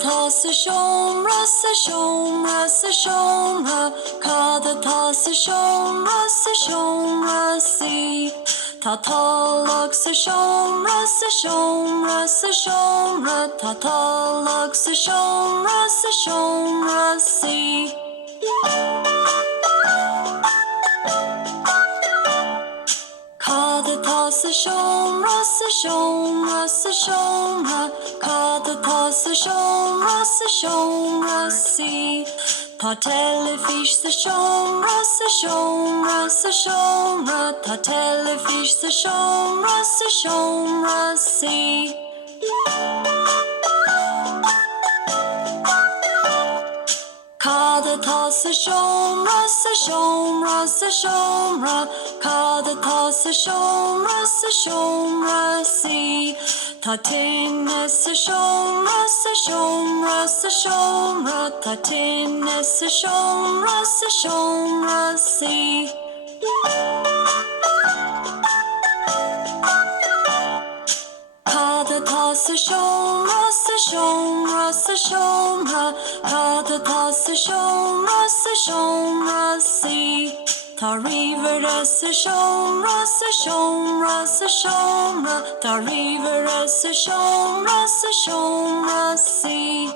ta se shomra se shomra se shomra kada ta se shomra se shomra si ta talak se shomra se shomra se shomra ta talak se shomra si kada ta se shomra se shomra se shomra kada ta se shomra si ta telefish se shomra se shomra ta telefish se shomra si kada ta se shomra se shomra se shomra kada ta se shomra si ta tinne se shomra se shomra ta tinne se shomra si kada ta se shomra se shomra kada ta se shomra si ta river se shomra se shomra ta river se shomra si